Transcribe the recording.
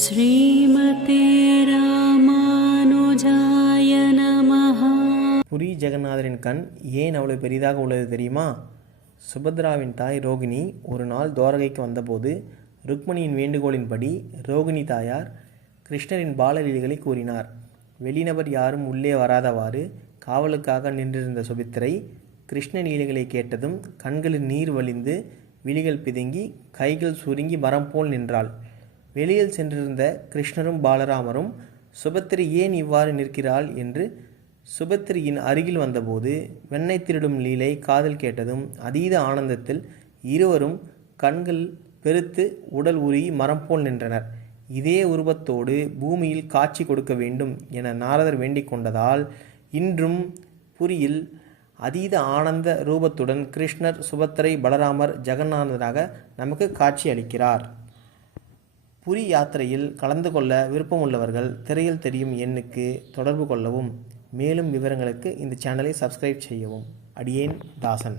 ஸ்ரீமதே ராமானுஜாய நமஹ. புரி ஜெகநாதரின் கண் ஏன் அவ்வளவு பெரிதாக உள்ளது தெரியுமா? சுபத்ராவின் தாய் ரோகிணி ஒரு நாள் தோரகைக்கு வந்தபோது ருக்மணியின் வேண்டுகோளின்படி ரோகிணி தாயார் கிருஷ்ணரின் பாலலீலைகளை கூறினார். வெளிநபர் யாரும் உள்ளே வராதவாறு காவலுக்காக நின்றிருந்த சுபித்திரை கிருஷ்ண லீலைகளை கேட்டதும் கண்களில் நீர் வழிந்து விழிகள் பிதுங்கி கைகள் சுருங்கி மரம் போல் நின்றாள். வெளியில் சென்றிருந்த கிருஷ்ணரும் பாலராமரும் சுபத்திரி ஏன் இவ்வாறு நிற்கிறாள்? என்று சுபத்திரியின் அருகில் வந்தபோது வெண்ணெய் திருடும் லீலை காதல் கேட்டதும் அதீத ஆனந்தத்தில் இருவரும் கண்கள் பெருத்து உடல் உருகி மரம் போல் நின்றனர். இதே உருவத்தோடு பூமியில் காட்சி கொடுக்க வேண்டும் என நாரதர் வேண்டிக் கொண்டதால் இன்றும் புரியில் அதீத ஆனந்த ரூபத்துடன் கிருஷ்ணர் சுபத்திரை பலராமர் ஜெகநாதராக நமக்கு காட்சி அளிக்கிறார். புரி யாத்திரையில் கலந்து கொள்ள விருப்பமுள்ளவர்கள் திரையில் தெரியும் எண்ணுக்கு தொடர்பு கொள்ளவும். மேலும் விவரங்களுக்கு இந்த சேனலை சப்ஸ்கிரைப் செய்யவும். அடியேன் தாசன்.